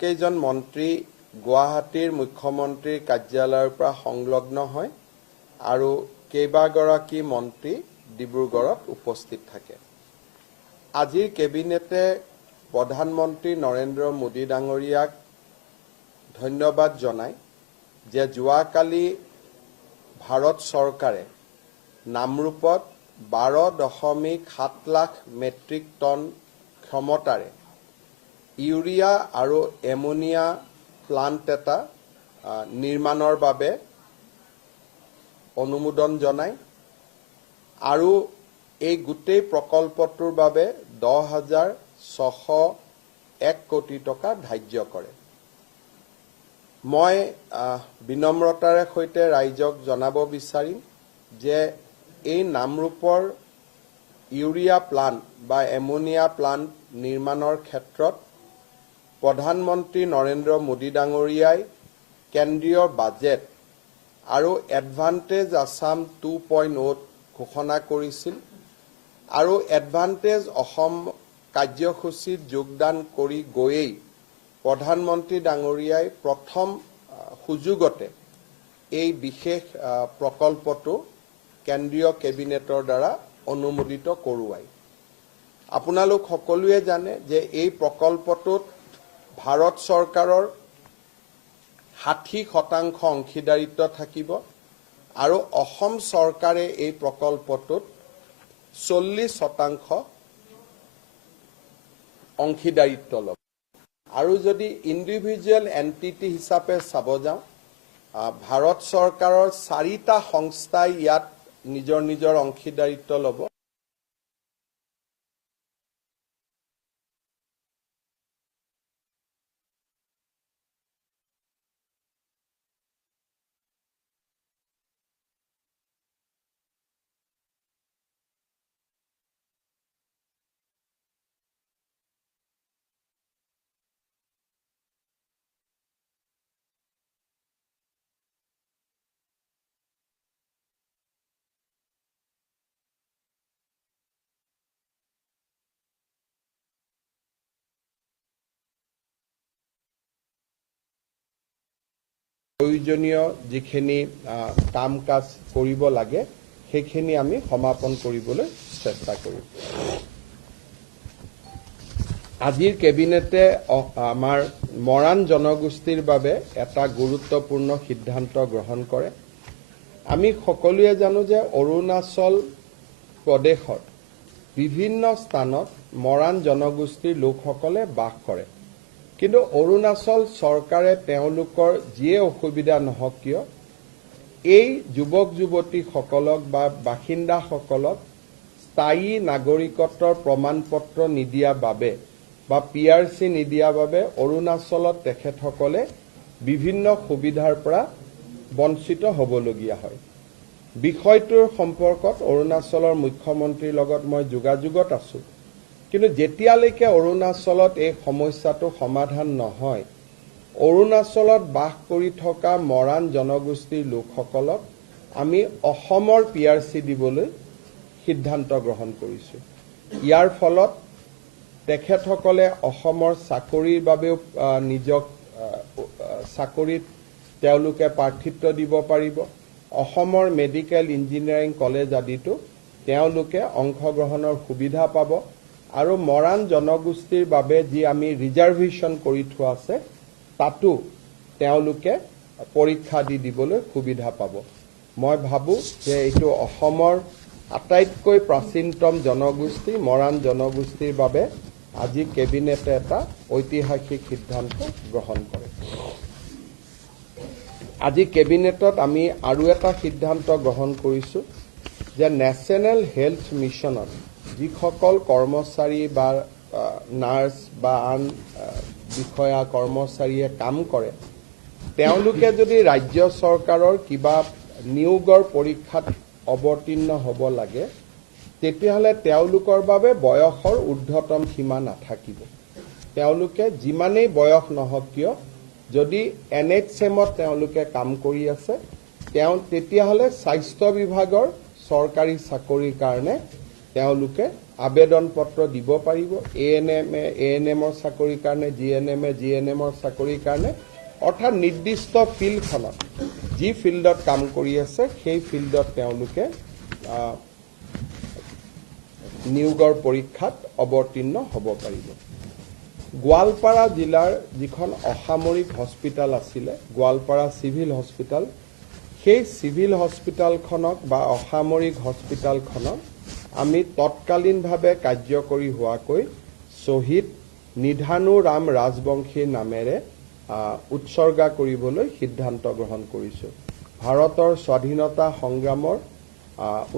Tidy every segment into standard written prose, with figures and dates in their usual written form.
কেইজন মন্ত্ৰী গুৱাহাটীৰ মুখ্যমন্ত্ৰীৰ কাৰ্যালয়ৰ পৰা সংলগ্ন হয় আৰু কেইবাগৰাকী মন্ত্ৰী ডিব্ৰুগড়ত উপস্থিত থাকে। আজিৰ কেবিনেটে প্ৰধানমন্ত্ৰী নৰেন্দ্ৰ মোদী ডাঙৰীয়াক ধন্যবাদ জনায় যে যোৱাকালি ভাৰত চৰকাৰে নামৰূপত 12.7 লাখ মেট্ৰিক টন ক্ষমতাৰে ইউৰিয়া আৰু এমোনিয়া প্লান্ট এটা নিৰ্মাণৰ বাবে অনুমোদন জনায় আৰু এই গোটেই প্ৰকল্পটোৰ বাবে 10,601 কোটি টকা ধাৰ্য কৰে। মই বিনম্ৰতাৰে সৈতে ৰাইজক জনাব বিচাৰিম যে এই নামৰূপৰ ইউৰিয়া প্লান্ট বা এমোনিয়া প্লান্ট নিৰ্মাণৰ ক্ষেত্ৰত প্ৰধানমন্ত্ৰী নৰেন্দ্ৰ মোদী ডাঙৰীয়াই কেন্দ্ৰীয় বাজেট আৰু এডভান্টেজ আসাম 2.0 ঘোষণা কৰিছিল আৰু এডভান্টেজ অসম কাৰ্যসূচীত যোগদান কৰি গৈয়েই প্ৰধানমন্ত্ৰী ডাঙৰীয়াই প্ৰথম সুযোগতে এই বিশেষ প্ৰকল্পটো কেন্দ্ৰীয় কেবিনেটৰ দ্বাৰা অনুমোদিত কৰোৱায়। আপোনালোক সকলোৱে জানে যে এই প্ৰকল্পটোত ভাৰত চৰকাৰৰ 60% অংশীদাৰিত্ব থাকিব আৰু অসম চৰকাৰে এই প্ৰকল্পটোত 40% অংশীদাৰিত্ব ল'ব। আৰু যদি ইণ্ডিভিজুৱেল এণ্টিটি হিচাপে চাব যাওঁ, ভাৰত চৰকাৰৰ 4টা সংস্থাই ইয়াত নিজৰ নিজৰ অংশীদাৰিত্ব ল'ব। প্ৰয়োজনীয় যিখিনি কাম কাজ কৰিব লাগে সেইখিনি আমি সমাপন কৰিবলৈ চেষ্টা কৰিম। আজিৰ কেবিনেটে আমাৰ মৰাণ জনগোষ্ঠীৰ বাবে এটা গুৰুত্বপূৰ্ণ সিদ্ধান্ত গ্ৰহণ কৰে। আমি সকলোৱে জানো যে অৰুণাচল প্ৰদেশৰ বিভিন্ন স্থানত মৰাণ জনগোষ্ঠীৰ লোকসকলে বাস কৰে, কিন্তু অৰুণাচল চৰকাৰে তেওঁলোকৰ যিয়ে অসুবিধা নহওক কিয় এই যুৱক যুৱতীসকলক বা বাসিন্দাসকলক স্থায়ী নাগৰিকত্বৰ প্ৰমাণপত্ৰ নিদিয়া বাবে বা PRC নিদিয়া বাবে অৰুণাচলত তেখেতসকলে বিভিন্ন সুবিধাৰ পৰা বঞ্চিত হ'বলগীয়া হয়। বিষয়টোৰ সম্পৰ্কত অৰুণাচলৰ মুখ্যমন্ত্ৰীৰ লগত মই যোগাযোগত আছোঁ, কিন্তু যেতিয়ালৈকে অৰুণাচলত এই সমস্যাটো সমাধান নহয়, অৰুণাচলত বাস কৰি থকা মৰাণ জনগোষ্ঠীৰ লোকসকলক আমি অসমৰ PRC দিবলৈ সিদ্ধান্ত গ্ৰহণ কৰিছোঁ। ইয়াৰ ফলত তেখেতসকলে অসমৰ চাকৰিৰ বাবেও নিজক চাকৰিত তেওঁলোকে প্ৰাৰ্থিত্ব দিব পাৰিব। অসমৰ মেডিকেল ইঞ্জিনিয়াৰিং কলেজ আদিতো তেওঁলোকে অংশগ্ৰহণৰ সুবিধা পাব আৰু মৰাণ জনগোষ্ঠীৰ বাবে যি আমি ৰিজাৰ্ভেশ্যন কৰি থোৱা আছে তাতো তেওঁলোকে পৰীক্ষা দিবলৈ সুবিধা পাব। মই ভাবোঁ যে এইটো অসমৰ আটাইতকৈ প্ৰাচীনতম জনগোষ্ঠী মৰাণ জনগোষ্ঠীৰ বাবে আজি কেবিনেটে এটা ঐতিহাসিক সিদ্ধান্ত গ্ৰহণ কৰে। আজি কেবিনেটত আমি আৰু এটা সিদ্ধান্ত গ্ৰহণ কৰিছোঁ যে নেশ্যনেল হেল্থ মিছনত যিসকল কৰ্মচাৰী বা নাৰ্ছ বা আন বিষয়া কৰ্মচাৰীয়ে কাম কৰে, তেওঁলোকে যদি ৰাজ্য চৰকাৰৰ কিবা নিয়োগৰ পৰীক্ষাত অৱতীৰ্ণ হ'ব লাগে, তেতিয়াহ'লে তেওঁলোকৰ বাবে বয়সৰ ঊৰ্ধ্বতম সীমা নাথাকিব। তেওঁলোকে যিমানেই বয়স নহওক কিয় যদি NHMত তেওঁলোকে কাম কৰি আছে, তেতিয়াহ'লে স্বাস্থ্য বিভাগৰ চৰকাৰী চাকৰিৰ কাৰণে তেওঁলোকে আবেদন পত্ৰ দিব পাৰিব। এএনএমৰ চাকৰিৰ কাৰণে, জিএনএমৰ চাকৰিৰ কাৰণে, অৰ্থাৎ নিৰ্দিষ্ট ফিল্ডখনত যি ফিল্ডত কাম কৰি আছে সেই ফিল্ডত তেওঁলোকে নিয়োগৰ পৰীক্ষাত অৱতীৰ্ণ হ'ব পাৰিব। গোৱালপাৰা জিলাৰ যিখন অসামৰিক হস্পিটেল আছিলে, গোৱালপাৰা চিভিল হস্পিটেল, সেই চিভিল হস্পিটেলখনক বা অসামৰিক হস্পিটেলখনক আমি তৎকালীনভাৱে কাৰ্যকৰী হোৱাকৈ শ্বহীদ নিধানু ৰাম ৰাজবংশীৰ নামেৰে উৎসৰ্গা কৰিবলৈ সিদ্ধান্ত গ্ৰহণ কৰিছোঁ। ভাৰতৰ স্বাধীনতা সংগ্ৰামৰ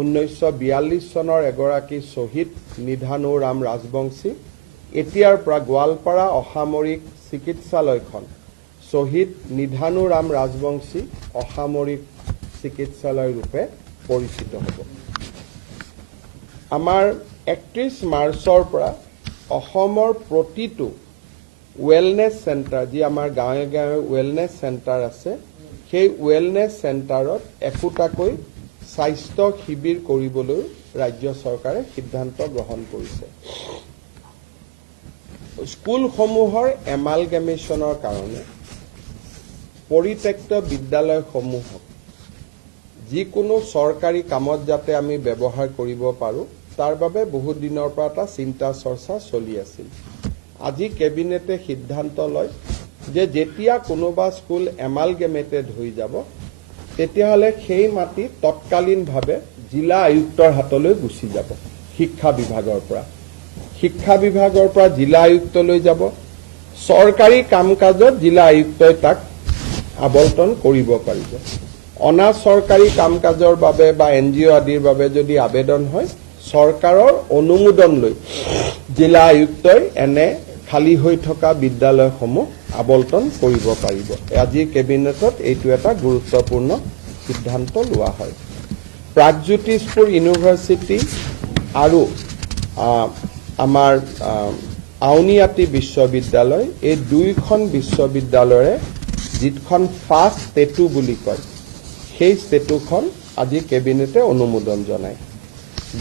1942 চনৰ এগৰাকী শ্বহীদ নিধানু ৰাম ৰাজবংশী এতিয়াৰ পৰা গোৱালপাৰা অসামৰিক চিকিৎসালয়খন শ্বহীদ নিধানু ৰাম ৰাজবংশী অসামৰিক চিকিৎসালয় ৰূপে পৰিচিত হ'ব। আমাৰ 31 মাৰ্চৰ পৰা অসমৰ প্ৰতিটো ৱেলনেছ চেণ্টাৰ, যি আমাৰ গাঁৱে গাঁৱে ৱেলনেছ চেণ্টাৰ আছে, সেই ৱেলনেছ চেণ্টাৰত একোটাকৈ স্বাস্থ্য শিবিৰ কৰিবলৈ ৰাজ্য চৰকাৰে সিদ্ধান্ত গ্ৰহণ কৰিছে। স্কুলসমূহৰ এমালগেমেশ্যনৰ কাৰণে পৰিত্যক্ত বিদ্যালয়সমূহক যিকোনো চৰকাৰী কামত যাতে আমি ব্যৱহাৰ কৰিব পাৰোঁ, তাৰ বাবে বহুত দিনৰ পৰা এটা চিন্তা চৰ্চা চলি আছিল। আজি কেবিনেটে সিদ্ধান্ত লয় যে যেতিয়া কোনোবা স্কুল এমালগেমেটেড হৈ যাব, তেতিয়াহ'লে সেই মাটি তৎকালীনভাৱে জিলা আয়ুক্তৰ হাতলৈ গুচি যাব। শিক্ষা বিভাগৰ পৰা জিলা আয়ুক্তলৈ যাব। চৰকাৰী কাম কাজত জিলা আয়ুক্তই তাক আবণ্টন কৰিব পাৰিব। অনা চৰকাৰী কাম কাজৰ বাবে বা NGO আদিৰ বাবে যদি আবেদন হয়, চৰকাৰৰ অনুমোদন লৈ জিলা আয়ুক্তই এনে খালী হৈ থকা বিদ্যালয়সমূহ আবণ্টন কৰিব পাৰিব। আজি কেবিনেটত এইটো এটা গুৰুত্বপূৰ্ণ সিদ্ধান্ত লোৱা হয়। প্ৰাগজ্যোতিষপুৰ ইউনিভাৰ্চিটি আৰু আমাৰ আউনীআটী বিশ্ববিদ্যালয়, এই দুইখন বিশ্ববিদ্যালয়ৰে যিখন ফাৰ্ষ্ট ষ্টেটু বুলি কয়, সেই ষ্টেটুখন আজি কেবিনেটে অনুমোদন জনায়।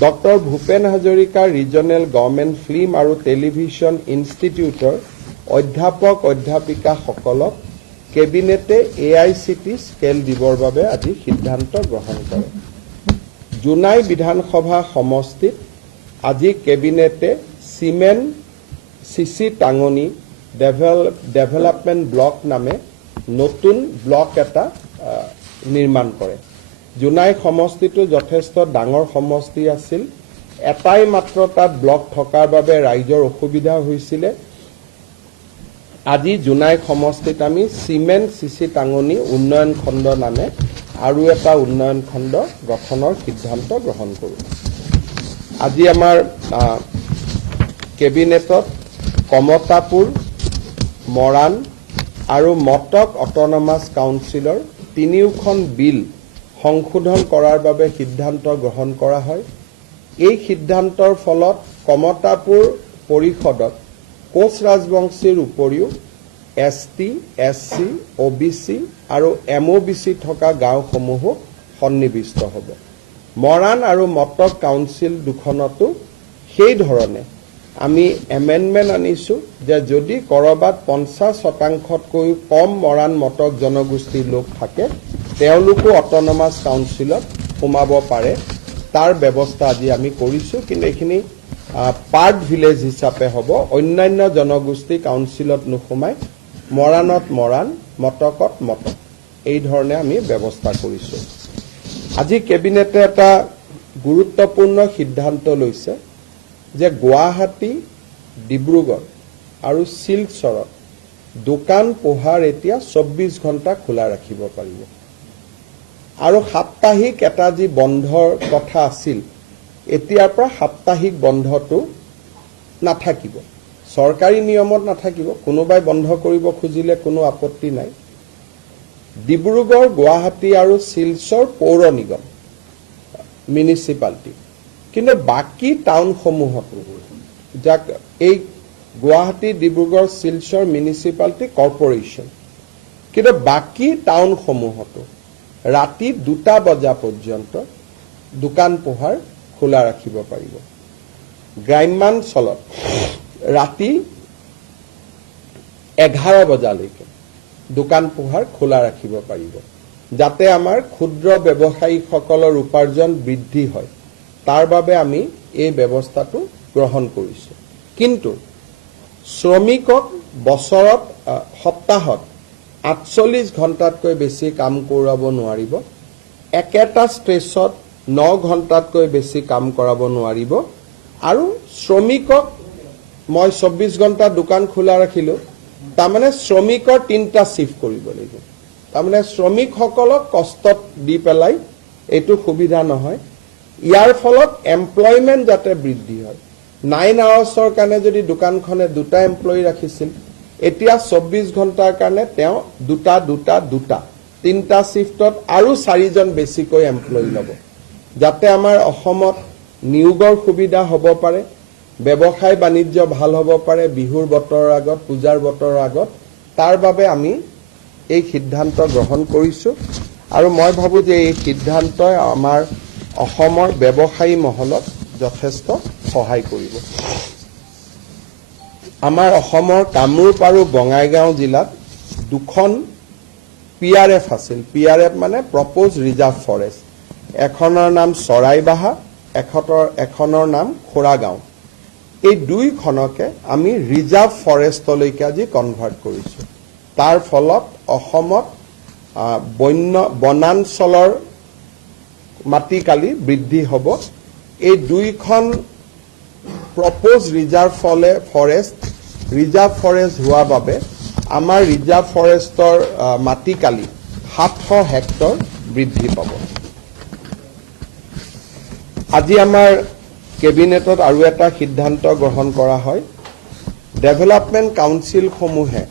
Doctor Bhupen Hazarika regional government film আৰু টেলিভিছন ইনষ্টিটিউটৰ অধ্যাপক অধ্যাপিকাসকলক কেবিনেটে AICT স্কেল দিবৰ বাবে আজি সিদ্ধান্ত গ্ৰহণ কৰে। জোনাই বিধানসভা সমষ্টিত আজি কেবিনেটে চিমেণ্ট CC টাঙনি ডেভেলপমেণ্ট ব্লক নামে নতুন ব্লক এটা নিৰ্মাণ কৰে। জোনাই সমষ্টিটো যথেষ্ট ডাঙৰ সমষ্টি আছিল। এটাই মাত্ৰ তাত ব্লক থকাৰ বাবে ৰাইজৰ অসুবিধা হৈছিলে। আজি জোনাই সমষ্টিত আমি চিমেণ্ট CC টাঙনি উন্নয়ন খণ্ড নামে আৰু এটা উন্নয়ন খণ্ড গঠনৰ সিদ্ধান্ত গ্ৰহণ কৰোঁ। আজি আমাৰ কেবিনেটত কমতাপুৰ, মৰাণ আৰু মটক অট'নমাছ কাউন্সিলৰ তিনিওখন বিল সংশোধন কৰাৰ বাবে সিদ্ধান্ত গ্ৰহণ কৰা হয়। এই সিদ্ধান্তৰ ফলত কমতাপুৰ পৰিষদত কোচ ৰাজবংশীৰ উপৰিও ST, SC, OBC আৰু MOBC থকা গাঁওসমূহো সন্নিৱিষ্ট হ'ব। মৰাণ আৰু মটক কাউন্সিল দুখনতো সেই ধৰণে আমি এমেণ্ডমেণ্ট আনিছোঁ যে যদি ক'ৰবাত 50%তকৈও কম মৰাণ মটক জনগোষ্ঠীৰ লোক থাকে, তেওঁলোকো অট'নমাছ কাউন্সিলত সোমাব পাৰে। তাৰ ব্যৱস্থা আজি আমি কৰিছোঁ, কিন্তু এইখিনি পাৰ্ট ভিলেজ হিচাপে হ'ব। অন্যান্য জনগোষ্ঠী কাউন্সিলত নোসোমাই মৰাণত মৰাণ, মটকত মটক, এই ধৰণে আমি ব্যৱস্থা কৰিছোঁ। আজি কেবিনেটে এটা গুৰুত্বপূৰ্ণ সিদ্ধান্ত লৈছে যে গুৱাহাটী, ডিব্ৰুগড় আৰু শিলচৰত দোকান পোহাৰ এতিয়া 24 ঘণ্টা খোলা ৰাখিব পাৰিব। আৰু সাপ্তাহিক এটা যি বন্ধৰ কথা আছিল, এতিয়াৰ পৰা সাপ্তাহিক বন্ধটো নাথাকিব। চৰকাৰী নিয়মত নাথাকিব, কোনোবাই বন্ধ কৰিব খুজিলে কোনো আপত্তি নাই। ডিব্ৰুগড়, গুৱাহাটী আৰু শিলচৰ পৌৰ নিগম, মিউনিচিপালিটি, কিন্তু বাকী টাউনসমূহতো, যাক এই গুৱাহাটী, ডিব্ৰুগড়, শিলচৰ মিউনিচিপালিটি কৰ্পৰেশ্যন, কিন্তু বাকী টাউনসমূহতো ৰাতি 2টা বজা পৰ্যন্ত দোকান পোহাৰ খোলা ৰাখিব পাৰিব। গ্ৰাম্যাঞ্চলত ৰাতি 11 বজালৈকে দোকান পোহাৰ খোলা ৰাখিব পাৰিব, যাতে আমাৰ ক্ষুদ্ৰ ব্যৱসায়ীসকলৰ উপাৰ্জন বৃদ্ধি হয়। তাৰ বাবে আমি এই ব্যৱস্থাটো গ্ৰহণ কৰিছোঁ। কিন্তু শ্ৰমিকক বছৰত সপ্তাহত 48 ঘণ্টাতকৈ বেছি কাম কৰাব নোৱাৰিব, একেটা ষ্ট্ৰেচত 9 ঘণ্টাতকৈ বেছি কাম কৰাব নোৱাৰিব, আৰু শ্ৰমিকক মই 24 ঘণ্টা দোকান খোলা ৰাখিলোঁ, তাৰমানে শ্ৰমিকৰ 3টা শিফ্ট কৰিব লাগিব। তাৰমানে শ্ৰমিকসকলক কষ্টত দি পেলাই এইটো সুবিধা নহয়। ইয়াৰ ফলত এমপ্লয়মেণ্ট যাতে বৃদ্ধি হয়। 9 আৱাৰ্ছৰ কাৰণে যদি দোকানখনে 2টা এমপ্লয়ী ৰাখিছিল, এতিয়া 24 ঘণ্টাৰ কাৰণে তেওঁ 3টা শিফ্টত আৰু 4জন বেছিকৈ এমপ্লয়ী ল'ব, যাতে আমাৰ অসমত নিয়োগৰ সুবিধা হ'ব পাৰে, ব্যৱসায় বাণিজ্য ভাল হ'ব পাৰে বিহুৰ বতৰৰ আগত, পূজাৰ বতৰৰ আগত। তাৰ বাবে আমি এই সিদ্ধান্ত গ্ৰহণ কৰিছোঁ, আৰু মই ভাবোঁ যে এই সিদ্ধান্তই আমাৰ অসমৰ ব্যৱসায়ী মহলক যথেষ্ট সহায় কৰিব। আমাৰ অসমৰ কামৰূপ আৰু বঙাইগাঁও জিলাত 2খন PRF আছিল। PRF মানে প্ৰপ'জ ৰিজাৰ্ভ ফৰেষ্ট। এখনৰ নাম চৰাইবাহা, এখনৰ নাম খোৰাগাঁও। এই 2খনকে আমি ৰিজাৰ্ভ ফৰেষ্টলৈকে আজি কনভাৰ্ট কৰিছোঁ। তাৰ ফলত অসমত বনাঞ্চলৰ মাটিকালি বৃদ্ধি হ'ব। এই 2খন প্ৰপ'জ ৰিজাৰ্ভ ফৰেষ্ট হোৱা বাবে আমাৰ ৰিজাৰ্ভ ফৰেষ্টৰ মাটিকালি 700 হেক্টৰ বৃদ্ধি পাব। আজি আমাৰ কেবিনেটত আৰু এটা সিদ্ধান্ত গ্ৰহণ কৰা হয়। ডেভেলপমেণ্ট কাউন্সিলসমূহে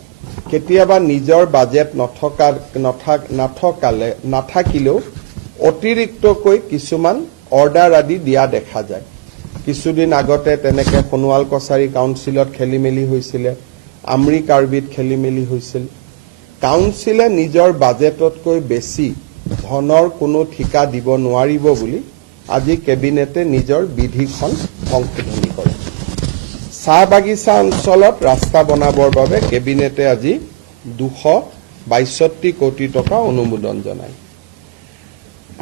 কেতিয়াবা নিজৰ বাজেট নাথাকিলেও অতিৰিক্তকৈ কিছুমান অৰ্ডাৰ আদি দিয়া দেখা যায়। কিছুদিন আগতে তেনেকে সোণোৱাল কছাৰী কাউন্সিলত খেলি মেলি হৈছিলে, আমৰি কাৰ্বিত খেলি মেলি হৈছিল। কাউন্সিলে নিজৰ বাজেটতকৈ বেছি ধনৰ কোনো ঠিকা দিব নোৱাৰিব বুলি আজি কেবিনেটে নিজৰ বিধিখন সংশোধনী কৰে। চাহ বাগিচা অঞ্চলত ৰাস্তা বনাবৰ বাবে কেবিনেটে আজি 262 কোটি টকা অনুমোদন জনায়।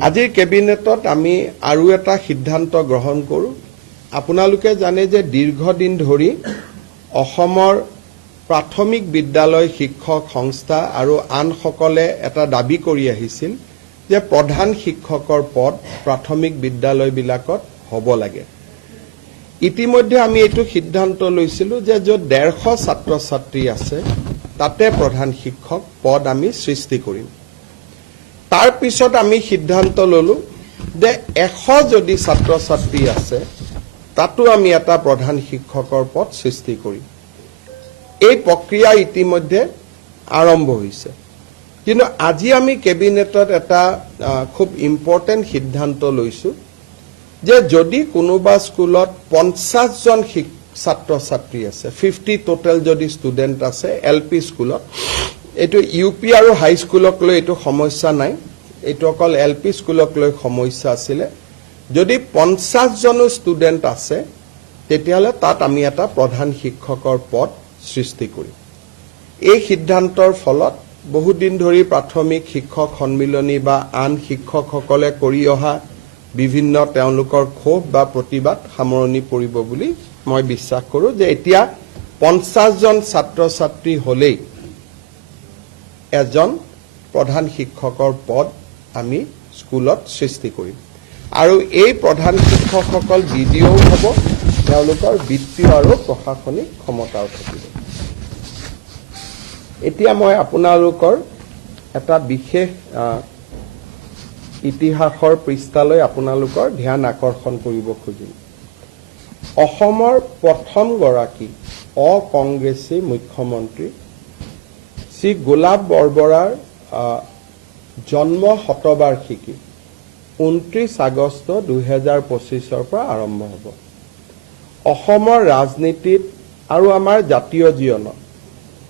আজিৰ কেবিনেটত আমি আৰু এটা সিদ্ধান্ত গ্ৰহণ কৰোঁ। আপোনালোকে জানে যে দীৰ্ঘদিন ধৰি অসমৰ প্ৰাথমিক বিদ্যালয় শিক্ষক সংস্থা আৰু আনসকলে এটা দাবী কৰি আহিছিল যে প্ৰধান শিক্ষকৰ পদ প্ৰাথমিক বিদ্যালয়বিলাকত হ'ব লাগে। ইতিমধ্যে আমি এইটো সিদ্ধান্ত লৈছিলোঁ যে য'ত 150 ছাত্ৰ ছাত্ৰী আছে তাতে প্ৰধান শিক্ষক পদ আমি সৃষ্টি কৰিম। তাৰ পিছত আমি সিদ্ধান্ত ল'লোঁ যে 100 যদি ছাত্ৰ ছাত্ৰী আছে তাতো আমি এটা প্ৰধান শিক্ষকৰ পদ সৃষ্টি কৰিম। এই প্ৰক্ৰিয়া ইতিমধ্যে আৰম্ভ হৈছে। কিন্তু আজি আমি কেবিনেটত এটা খুব ইম্পৰ্টেণ্ট সিদ্ধান্ত লৈছোঁ যে যদি কোনোবা স্কুলত 50 জন ছাত্ৰ ছাত্ৰী আছে, 50 টোটেল যদি ষ্টুডেণ্ট আছে LP স্কুলত, এইটো UP আৰু হাইস্কুলক লৈ এইটো সমস্যা নাই, এইটো অকল LP স্কুলক লৈ সমস্যা আছিলে। যদি 50 জনো ষ্টুডেণ্ট আছে তেতিয়াহ'লে তাত আমি এটা প্ৰধান শিক্ষকৰ পদ সৃষ্টি কৰিম। এই সিদ্ধান্তৰ ফলত বহুদিন ধৰি প্ৰাথমিক শিক্ষক সন্মিলনী বা আন শিক্ষকসকলে কৰি অহা বিভিন্ন তেওঁলোকৰ ক্ষোভ বা প্ৰতিবাদ সামৰণি পৰিব বুলি মই বিশ্বাস কৰোঁ যে এতিয়া 50 জন ছাত্ৰ ছাত্ৰী হ'লেই এজন প্ৰধান শিক্ষকৰ পদ আমি স্কুলত সৃষ্টি কৰিম। আৰু এই প্ৰধান শিক্ষকসকল DDO হ'ব, তেওঁলোকৰ বিত্তীয় আৰু প্ৰশাসনিক ক্ষমতাও থাকিব। এতিয়া মই আপোনালোকৰ এটা বিশেষ ইতিহাসৰ পৃষ্ঠালৈ আপোনালোকৰ ধ্যান আকৰ্ষণ কৰিব খুজিম। অসমৰ প্ৰথমগৰাকী অকংগ্ৰেছী মুখ্যমন্ত্ৰী শ্ৰী গোলাপ বৰবৰাৰ জন্ম শতবাৰ্ষিকী 29 আগষ্ট 2025 পৰা আৰম্ভ হ'ব। অসমৰ ৰাজনীতিত আৰু আমাৰ জাতীয় জীৱনত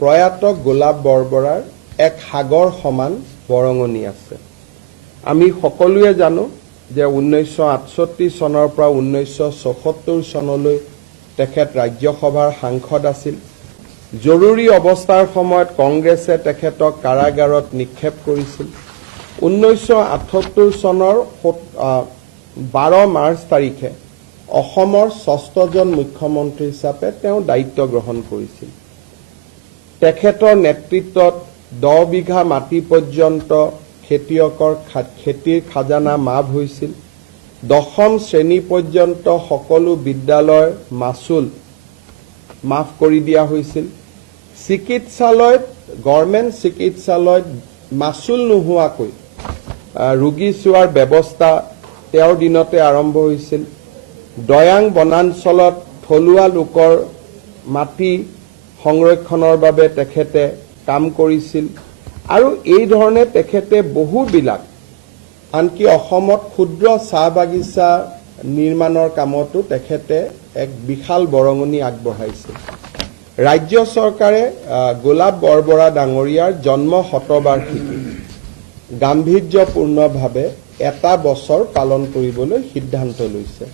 প্ৰয়াত গোলাপ বৰবৰাৰ এক সাগৰ সমান বৰঙণি আছে। আমি সকলোৱে জানো যে 1968 চনৰ পৰা 1974 চনলৈ তেখেত ৰাজ্যসভাৰ সাংসদ আছিল। জৰুৰী অৱস্থাৰ সময়ত কংগ্ৰেছে তেখেতক কাৰাগাৰত নিক্ষেপ কৰিছিল। 1978 চনৰ 12 মাৰ্চ তাৰিখে অসমৰ 6জন মুখ্যমন্ত্ৰী হিচাপে তেওঁ দায়িত্ব গ্ৰহণ কৰিছিল। তেখেতৰ নেতৃত্বত 10 বিঘা মাটি পৰ্যন্ত খেতিয়কৰ খেতিৰ খাজানা মাফ হৈছিল। 10ম শ্ৰেণী পৰ্যন্ত সকলো বিদ্যালয়ৰ মাচুল মাফ কৰি দিয়া হৈছিল। চিকিৎসালয়ত গভৰ্ণমেণ্ট চিকিৎসালয়ত মাচুল নোহোৱাকৈ ৰোগী চোৱাৰ ব্যৱস্থা তেওঁৰ দিনতে আৰম্ভ হৈছিল। দয়াং বনাঞ্চলত থলুৱা লোকৰ মাটি সংৰক্ষণৰ বাবে তেখেতে কাম কৰিছিল আৰু এই ধৰণে তেখেতে বহুবিলাক আনকি অসমত ক্ষুদ্ৰ চাহ বাগিচা নিৰ্মাণৰ কামতো তেখেতে এক বিশাল বৰঙণি আগবঢ়াইছিল। ৰাজ্য চৰকাৰে গোলাপ বৰবৰা ডাঙৰীয়াৰ জন্ম শতবাৰ্ষিকী গাম্ভীৰ্যপূৰ্ণভাৱে এটা বছৰ পালন কৰিবলৈ সিদ্ধান্ত লৈছে।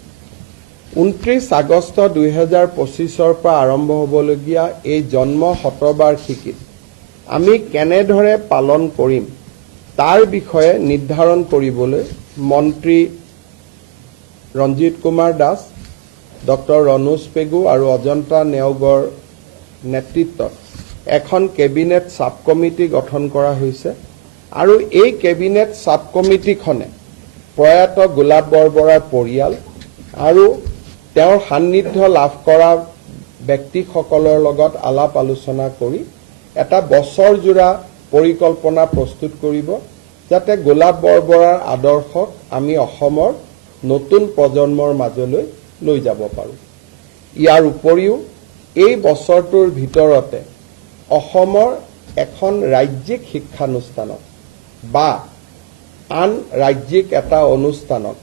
29 আগষ্ট 2025 পৰা আৰম্ভ হ'বলগীয়া এই জন্ম শতবাৰ্ষিকীত আমি কেনেদৰে পালন কৰিম তাৰ বিষয়ে নিৰ্ধাৰণ কৰিবলৈ মন্ত্ৰী ৰঞ্জিত কুমাৰ দাস, ডক্টৰ ৰণোজ পেগু আৰু অজন্তা নেওগৰ নেতৃত্বত এখন কেবিনেট সাব কমিটি গঠন কৰা হৈছে আৰু এই কেবিনেট সাব কমিটিখনে প্ৰয়াত গোলাপ বৰবৰাৰ পৰিয়াল আৰু তেওঁৰ সান্নিধ্য লাভ কৰা ব্যক্তিসকলৰ লগত আলাপ আলোচনা কৰি এটা বছৰজোৰা পৰিকল্পনা প্ৰস্তুত কৰিব যাতে গোলাপ বৰবৰাৰ আদৰ্শক আমি অসমৰ নতুন প্ৰজন্মৰ মাজলৈ লৈ যাব পাৰোঁ। ইয়াৰ উপৰিও এই বছৰটোৰ ভিতৰতে অসমৰ এখন ৰাজ্যিক শিক্ষানুষ্ঠানত বা আন ৰাজ্যিক এটা অনুষ্ঠানত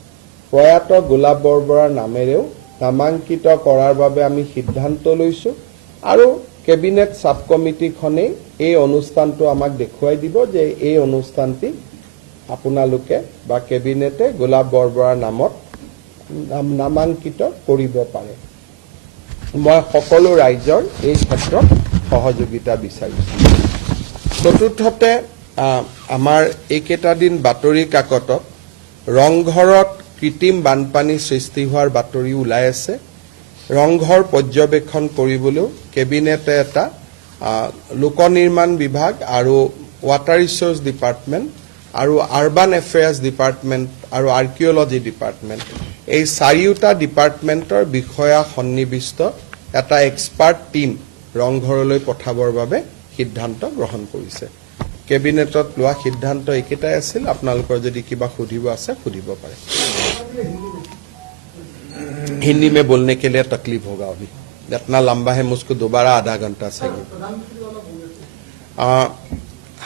প্ৰয়াত গোলাপ বৰবৰাৰ নামেৰেও নামাঙ্কিত কৰাৰ বাবে আমি সিদ্ধান্ত লৈছোঁ আৰু কেবিনেট সাব কমিটিখনে এই অনুষ্ঠানটো আমাক দেখুৱাই দিব যে এই অনুষ্ঠানটি আপোনালোকে বা কেবিনেটে গোলাপ বৰবৰাৰ নামত নামাঙ্কিত কৰিব পাৰে। মই সকলো ৰাইজৰ এই ক্ষেত্ৰত সহযোগিতা বিচাৰিছোঁ। চতুৰ্থতে আমাৰ এইকেইটা দিন বাতৰি কাকতত ৰংঘৰত কৃত্ৰিম বানপানী সৃষ্টি হোৱাৰ বাতৰি ওলাই আছে। ৰংঘৰ পৰ্যবেক্ষণ কৰিবলৈও কেবিনেটে এটা লোক নিৰ্মাণ বিভাগ আৰু ৱাটাৰ ৰিচোৰ্চ ডিপাৰ্টমেণ্ট আৰু আৰ্বান এফেয়াৰ্ছ ডিপাৰ্টমেণ্ট আৰু আৰ্কিঅলজি ডিপাৰ্টমেণ্ট এই চাৰিওটা ডিপাৰ্টমেণ্টৰ বিষয়া সন্নিৱিষ্ট এটা এক্সপাৰ্ট টীম ৰংঘৰলৈ পঠাবৰ বাবে সিদ্ধান্ত গ্ৰহণ কৰিছে। কেবিনেটত লোৱা সিদ্ধান্ত একেটাই আছিল। আপোনালোকৰ যদি কিবা সুধিব আছে সুধিব পাৰে। हिंदी में बोलने के लिए तकलीफ होगा, अभी इतना लंबा है, मुझको दोबारा आधा घंटा चाहिए।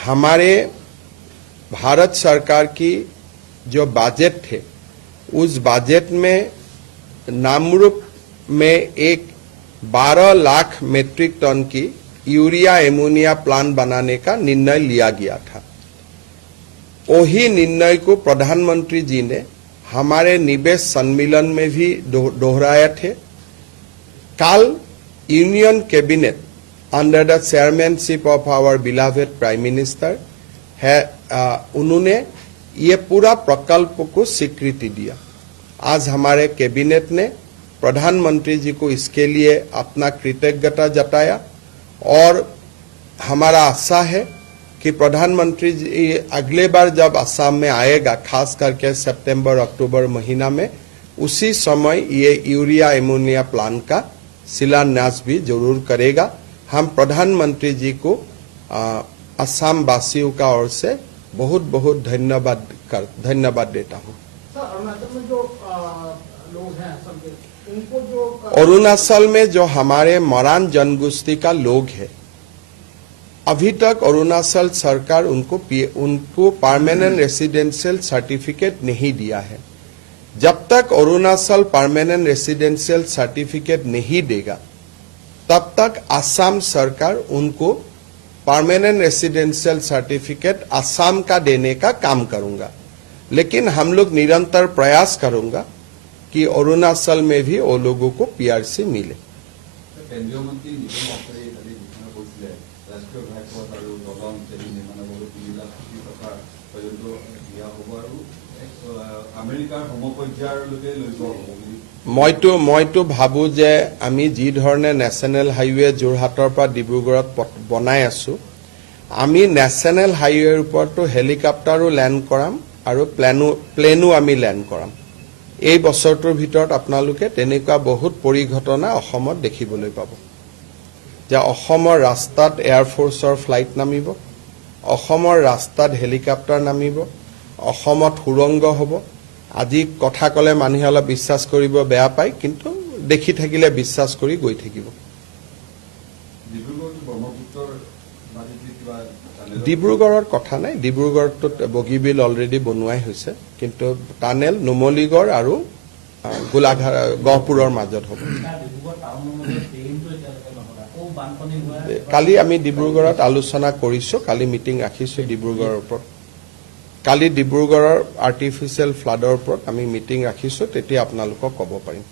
हमारे भारत सरकार की जो बजट थे उस बजट में नामरूप में एक 12 लाख मेट्रिक टन की यूरिया एमोनिया प्लांट बनाने का निर्णय लिया गया था। वही निर्णय को प्रधानमंत्री जी ने हमारे निवेश सम्मेलन में भी दोहराए थे। कल union cabinet under the chairmanship of our beloved prime minister है, उन्होंने ये पूरा प्रकल्प को स्वीकृति दिया। आज हमारे कैबिनेट ने प्रधानमंत्री जी को इसके लिए अपना कृतज्ञता जताया और हमारा आशा है कि प्रधानमंत्री जी अगले बार जब असम में आएगा, खास करके सितंबर अक्टूबर महीना में, उसी समय ये यूरिया एमोनिया प्लांट का शिलान्यास भी जरूर करेगा। हम प्रधानमंत्री जी को असम वासियों का ओर से बहुत बहुत धन्यवाद देता हूँ। अरुणाचल में जो हमारे मरान जनगोष्ठी का लोग है, अभी तक अरुणाचल सरकार उनको परमानेंट रेसिडेंशियल सर्टिफिकेट नहीं दिया है। जब तक अरुणाचल परमानेंट रेसिडेंशियल सर्टिफिकेट नहीं देगा तब तक असम सरकार उनको परमानेंट रेसिडेंशियल सर्टिफिकेट असम का देने का काम करूंगा। लेकिन हम लोग निरंतर प्रयास करूंगा कि अरुणाचल में भी वो लोगों को पीआरसी मिले। কেন্দ্ৰীয় মন্ত্ৰী নিতিন গাডকাৰীয়ে কালি ঘোষণা কৰিছিলে ৰাষ্ট্ৰীয় ঘাইপথ আৰু দলং ইত্যাদি নিৰ্মাণৰ বাবে 3 লাখ কোটি টকা পৰ্যন্ত দিয়া হ'ব আৰু আমেৰিকাৰ সমপৰ্যায়লৈকে লৈ যোৱা হ'ব বুলি মইতো ভাবো যে আমি যি ধৰণে নেশ্যনেল হাইৱে যোৰহাটৰ পৰা ডিব্ৰুগড়ত বনাই আছো আমি নেশ্যনেল হাইৱেৰ ওপৰতো হেলিকপ্টাৰো লেণ্ড কৰাম আৰু প্লেনো আমি লেণ্ড কৰাম এই বছৰটোৰ ভিতৰত আপোনালোকে তেনেকুৱা বহুত পৰিঘটনা অসমত দেখিবলৈ পাব যে অসমৰ ৰাস্তাত এয়াৰফোৰ্চৰ ফ্লাইট নামিব অসমৰ ৰাস্তাত হেলিকপ্টাৰ নামিব অসমত সুৰংগ হ'ব আজি কথা ক'লে মানুহে অলপ বিশ্বাস কৰিব বেয়া পায় কিন্তু দেখি থাকিলে বিশ্বাস কৰি গৈ থাকিব ডিব্ৰুগড়ৰ কথা নাই ডিব্ৰুগড়ত বগীবিল অলৰেডি বনোৱাই হৈছে কিন্তু টানেল নুমলীগড় আৰু গোলাঘাট গহপুৰৰ মাজত হ'ব কালি আমি ডিব্ৰুগড়ত আলোচনা কৰিছো কালি মিটিং ৰাখিছো ডিব্ৰুগড়ৰ ওপৰত কালি ডিব্ৰুগড়ৰ আৰ্টিফিচিয়েল ফ্লাডৰ ওপৰত আমি মিটিং ৰাখিছো তেতিয়া আপোনালোকক ক'ব পাৰিম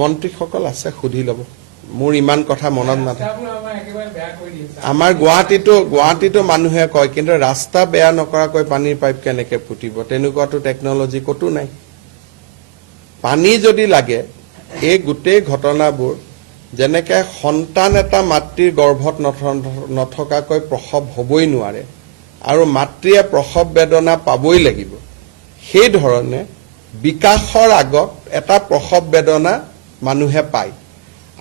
মন্ত্ৰীসকল আছে সুধি ল'ব মোৰ ইমান কথা মনত নাথাকে আমাৰ গুৱাহাটীতো মানুহে কয় কিন্তু ৰাস্তা বেয়া নকৰাকৈ পানীৰ পাইপ কেনেকে ফুটিব তেনেকুৱাটো টেকনলজি ক'তো নাই পানী যদি লাগে এই গোটেই ঘটনাবোৰ যেনেকে সন্তান এটা মাতৃৰ গৰ্ভত নথকাকৈ প্ৰসৱ হ'বই নোৱাৰে আৰু মাতৃয়ে প্ৰসৱ বেদনা পাবই লাগিব সেই ধৰণে বিকাশৰ আগত এটা প্ৰসৱ বেদনা মানুহে পায়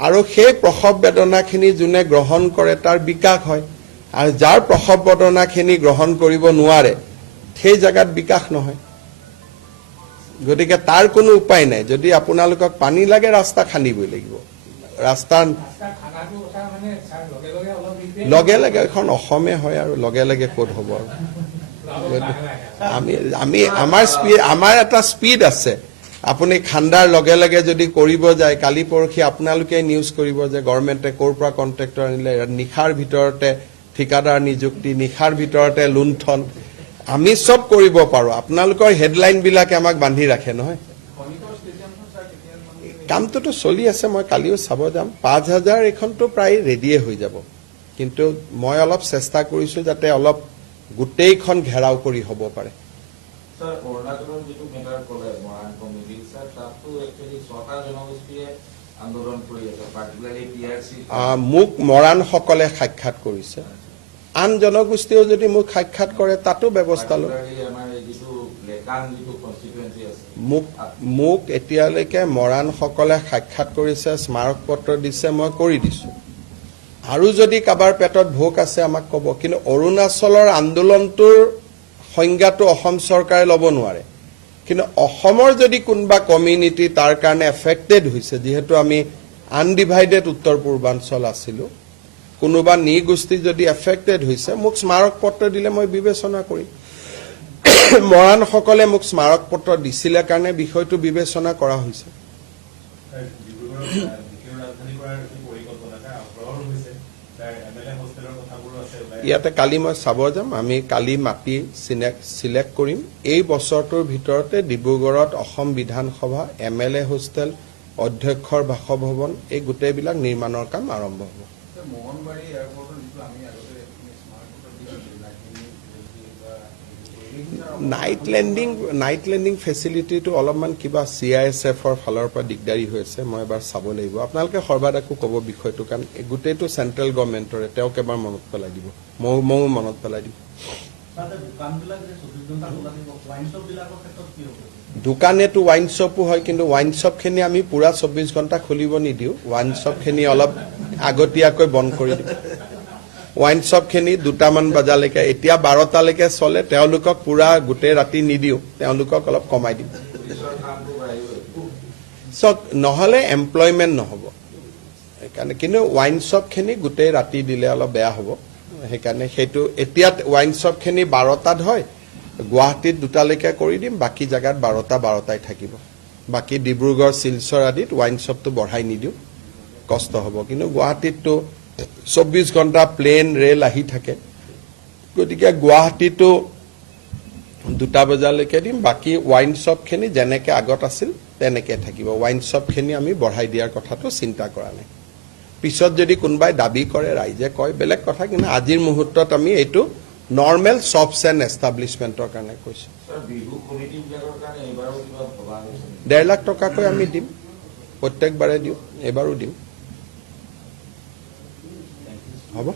আৰু সেই প্ৰসৱ বেদনাখিনি যোনে গ্ৰহণ কৰে তাৰ বিকাশ হয় আৰু যাৰ প্ৰসৱ বেদনাখিনি গ্ৰহণ কৰিব নোৱাৰে সেই জায়গাত বিকাশ নহয় গতিকে তাৰ কোনো উপায় নাই যদি আপোনালোকক পানী লাগে ৰাস্তা খান্দিবই লাগিব ৰাস্তা লগে লগে এখন অসমে হয় আৰু লগে লগে ক'ত হ'ব আৰু আমাৰ এটা স্পীড আছে আপুনি খান্দাৰ লগে লগে যদি কৰিব যায় কালি পৰহি আপোনালোকে নিউজ কৰিব যে গভৰ্ণমেণ্টে ক'ৰ পৰা কণ্ট্ৰেক্টৰ আনিলে নিশাৰ ভিতৰতে ঠিকাদাৰ নিযুক্তি নিশাৰ ভিতৰতে লুণ্ঠন আমি চব কৰিব পাৰো আপোনালোকৰ হেডলাইনবিলাকে আমাক বান্ধি ৰাখে নহয় কামটোতো চলি আছে মই কালিও চাব যাম 5000 এইখনতো প্ৰায় ৰেডিয়ে হৈ যাব কিন্তু মই অলপ চেষ্টা কৰিছো যাতে অলপ গোটেইখন ঘেৰাও কৰি হ'ব পাৰে স্যাৰ অৰুণাচলৰ যেটো মেটাৰ ক'লে মৰাণ কমিটি স্যাৰ তাতো একচুয়ালি ছটা জনগোষ্ঠীয়ে আন্দোলন কৰি আছে পাৰ্টিকুলাৰলি পিআৰসি মোক মৰাণসকলে সাক্ষাৎ কৰিছে আন জনগোষ্ঠীও যদি মোক সাক্ষাৎ কৰে তাতো ব্যৱস্থা লয় আমাৰ যেটো লেকান যেটো কনস্টিটুৱেন্সি আছে মোক এতিয়ালৈকে মৰাণসকলে সাক্ষাৎ কৰিছে স্মাৰক পত্ৰ দিছে মই কৰি দিছো আৰু যদি কাবাৰ পেটত ভোক আছে আমাক ক'ব কিন্তু অৰুণাচলৰ আন্দোলনটোৰ সংজ্ঞাটো অসম চৰকাৰে ল'ব নোৱাৰে কিন্তু অসমৰ যদি কোনবা কমিউনিটি তাৰ কাৰণে এফেক্টেড হৈছে যেহেতু আমি আনডিভাইডেড উত্তৰ পূৰ্বাঞ্চল আছিলো কোনোবা নিগোষ্ঠী যদি এফেক্টেড হৈছে মোক স্মাৰক পত্ৰ দিলে মই বিবেচনা কৰিম মৰাণসকলে মোক স্মাৰক পত্ৰ দিছিলে কাৰণে বিষয়টো বিবেচনা কৰা হৈছে ইয়াতে কালি মই চাব যাম আমি কালি মাটি সিলেক্ট কৰিম এই বছৰটোৰ ভিতৰতে ডিব্ৰুগড়ত অসম বিধানসভা MLA হোষ্টেল অধ্যক্ষৰ বাসভৱন এই গোটেইবিলাক নিৰ্মাণৰ কাম আৰম্ভ হ'ব মোহনবাৰী এয়াৰপৰ্টৰ যিটো আমি আগতে নাইট লেণ্ডিং ফেচিলিটিটো অলপমান কিবা CISFৰ ফালৰ পৰা দিগদাৰী হৈ আছে মই এবাৰ চাব লাগিব আপোনালোকে সৰ্বাধিকো ক'ব বিষয়টো কাৰণ গোটেইটো চেণ্ট্ৰেল গভৰ্ণমেণ্টৰে তেওঁক এবাৰ মনত পেলাই দিব ময়ো মনত পেলাই দিম দোকানেতো ৱাইন শ্বপো হয় কিন্তু ৱাইন শ্বপখিনি আমি পুৰা 24 ঘণ্টা খুলিব নিদিওঁ ৱাইন শ্বপখিনি অলপ আগতীয়াকৈ বন্ধ কৰি দিম ৱাইন শ্বপখিনি 2টামান বজালৈকে এতিয়া 12টালৈকে চলে তেওঁলোকক পুৰা গোটেই ৰাতি নিদিওঁ তেওঁলোকক অলপ কমাই দিম নহ'লে এমপ্লয়মেণ্ট নহ'ব সেইকাৰণে কিন্তু ৱাইন শ্বপখিনি গোটেই ৰাতি দিলে অলপ বেয়া হ'ব সেইকাৰণে সেইটো এতিয়া ৱাইন শ্বপখিনি 12টাত হয় গুৱাহাটীত 2টালৈকে কৰি দিম বাকি জায়গাত 12টাই থাকিব বাকি ডিব্ৰুগড় শিলচৰ আদিত ৱাইন শ্বপটো বঢ়াই নিদিওঁ কষ্ট হ'ব কিন্তু গুৱাহাটীততো 24 ঘণ্টা প্লেন ৰেল আহি থাকে গতিকে গুৱাহাটীতো 2টা বজালৈকে দিম বাকি ওয়াইন শ্বপখিনি যেনেকৈ আগত আছিল তেনেকৈ থাকিব ওয়াইন শ্বপখিনি আমি বঢ়াই দিয়াৰ কথাটো চিন্তা কৰা নাই পিছত যদি কোনোবাই দাবী কৰে ৰাইজে কয় বেলেগ কথা কিন্তু আজিৰ মুহূৰ্তত আমি এইটো নৰ্মেল শ্বপছ এণ্ড এষ্টাব্লিছমেণ্টৰ কাৰণে কৈছোঁ স্যাৰ বিহু কমিটিবিলাকৰ কাৰণে এইবাৰো কিবা ভবা হৈছে 1.5 লাখ টকাকৈ আমি দিম প্ৰত্যেকবাৰে দিওঁ এবাৰো দিম হ'ব